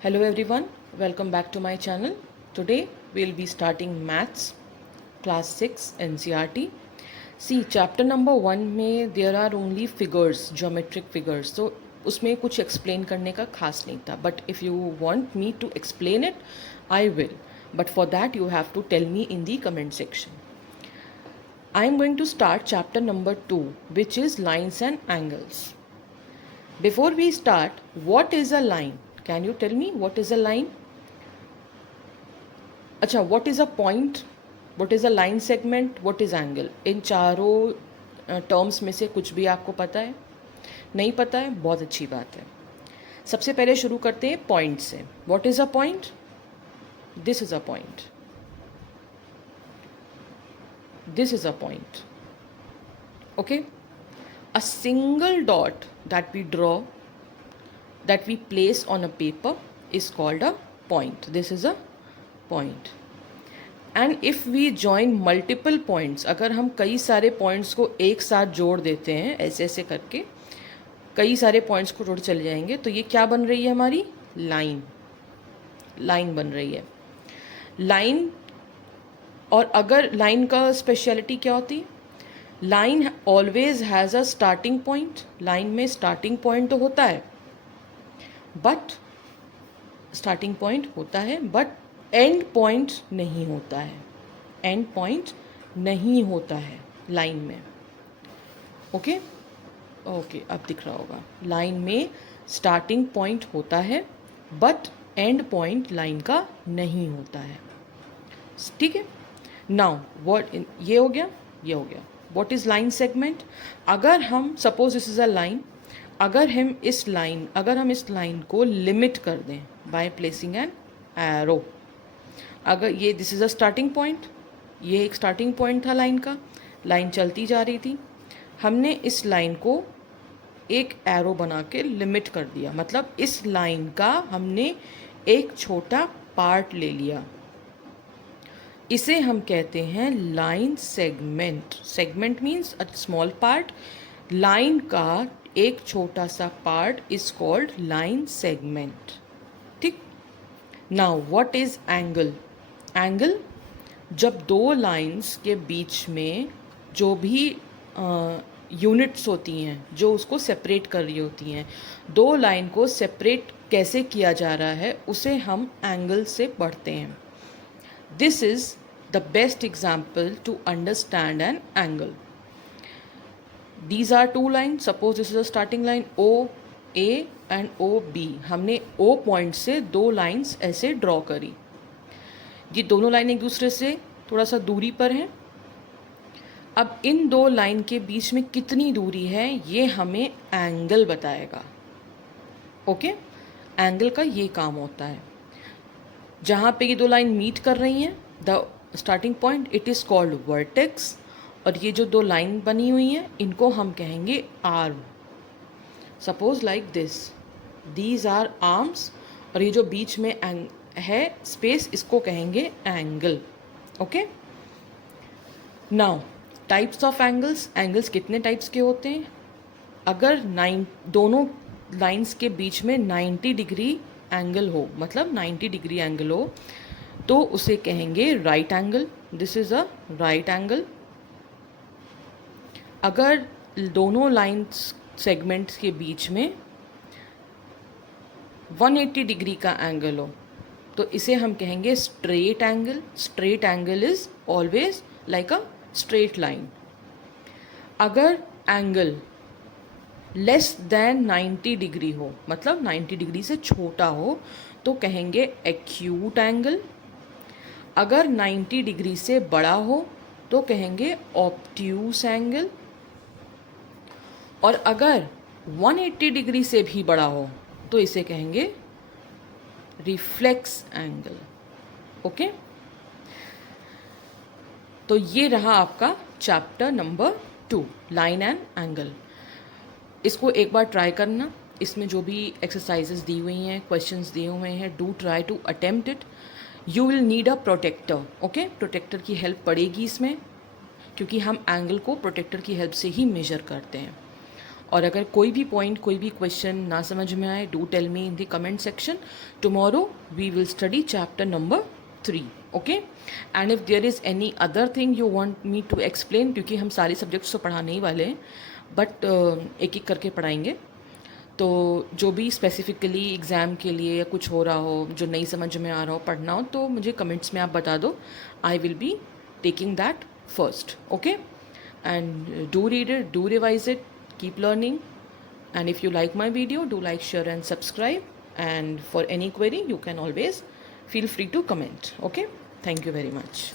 Hello everyone, welcome back to my channel. Today we'll be starting maths class 6 NCERT. See chapter number 1 में there are only figures, geometric figures. So उसमें कुछ explain करने का खास नहीं था. But if you want me to explain it, I will. But for that you have to tell me in the comment section. I am going to start chapter number 2, which is lines and angles. Before we start, what is a line? Can you tell me what is a line? अच्छा, what is a point? What is a line segment? What is angle? इन चारों terms में से कुछ भी आपको पता है? नहीं पता है? बहुत अच्छी बात है. सबसे पहले शुरू करते हैं पॉइंट से. What is a point? This is a point. This is a point. Okay? A single dot that we draw, that we place on a paper is called a point. This is a point. And if we join multiple points, अगर हम कई सारे points को एक साथ जोड़ देते हैं ऐसे ऐसे करके कई सारे points को जोड़ चले जाएंगे तो ये क्या बन रही है हमारी लाइन. लाइन बन रही है लाइन. और अगर लाइन का स्पेशलिटी क्या होती है? Line always has a starting point. Line में स्टार्टिंग पॉइंट तो होता है बट स्टार्टिंग पॉइंट होता है बट एंड पॉइंट नहीं होता है. एंड पॉइंट नहीं होता है लाइन में. ओके ओके अब दिख रहा होगा. लाइन में स्टार्टिंग पॉइंट होता है बट एंड पॉइंट लाइन का नहीं होता है. ठीक है. नाउ व्हाट ये हो गया. ये हो गया. What is line segment? अगर हम suppose this is a line, अगर हम इस लाइन को लिमिट कर दें बाय प्लेसिंग एन एरो. अगर ये this is a starting point, ये एक स्टार्टिंग पॉइंट था लाइन का. लाइन चलती जा रही थी. हमने इस लाइन को एक एरो बना के लिमिट कर दिया. मतलब इस लाइन का हमने एक छोटा पार्ट ले लिया. इसे हम कहते हैं line segment. Segment means a small part. Line का एक छोटा सा part is called line segment. ठीक. Now what is angle? Angle जब दो लाइंस के बीच में जो भी यूनिट्स होती हैं जो उसको सेपरेट कर रही होती हैं, दो लाइन को सेपरेट कैसे किया जा रहा है उसे हम एंगल से पढ़ते हैं. This is the best example to understand an angle. These are two lines. Suppose this is a starting line OA and OB. हमने O पॉइंट से दो लाइंस ऐसे ड्रॉ करी. ये दोनों लाइन एक दूसरे से थोड़ा सा दूरी पर हैं. अब इन दो लाइन के बीच में कितनी दूरी है ये हमें एंगल बताएगा. ओके. एंगल का ये काम होता है. जहाँ पे ये दो लाइन मीट कर रही हैं the starting point it is called vertex. और ये जो दो लाइन बनी हुई हैं इनको हम कहेंगे arm. Suppose like this, these are arms. और ये जो बीच में है स्पेस इसको कहेंगे angle. Okay. Now types of angles. Angles कितने टाइप्स के होते हैं? अगर दोनों लाइंस के बीच में 90 डिग्री एंगल हो, मतलब 90 डिग्री एंगल हो तो उसे कहेंगे right angle. This is a right angle. अगर दोनों लाइंस सेगमेंट्स के बीच में 180 डिग्री का एंगल हो तो इसे हम कहेंगे straight angle. Straight angle is always like a straight line. अगर एंगल लेस देन 90 डिग्री हो, मतलब 90 डिग्री से छोटा हो तो कहेंगे एक्यूट एंगल. अगर 90 डिग्री से बड़ा हो तो कहेंगे ऑब्ट्यूस एंगल. और अगर 180 डिग्री से भी बड़ा हो तो इसे कहेंगे रिफ्लेक्स एंगल. ओके. तो ये रहा आपका chapter number 2, line and angle. इसको एक बार ट्राई करना. इसमें जो भी एक्सरसाइजेस दी हुई हैं, क्वेश्चंस दिए हुए हैं, do try to attempt it. You will need a protractor. Okay. Protractor की हेल्प पड़ेगी इसमें क्योंकि हम एंगल को प्रोटेक्टर की हेल्प से ही मेजर करते हैं. और अगर कोई भी पॉइंट, कोई भी क्वेश्चन ना समझ में आए, do tell me in the comment section. Tomorrow we will study chapter number 3. Okay. And if there is any other thing you want me to explain, क्योंकि हम सारे सब्जेक्ट्स तो पढ़ाने ही वाले हैं, बट एक एक करके पढ़ाएंगे. तो जो भी स्पेसिफिकली एग्ज़ाम के लिए या कुछ हो रहा हो, जो नहीं समझ में आ रहा हो, पढ़ना हो, तो मुझे कमेंट्स में आप बता दो. I will be taking that first. Okay. And do read it, do revise it, keep learning. And if you like my video, do like, share and subscribe. And for any query, you can always feel free to comment. Okay. Thank you very much.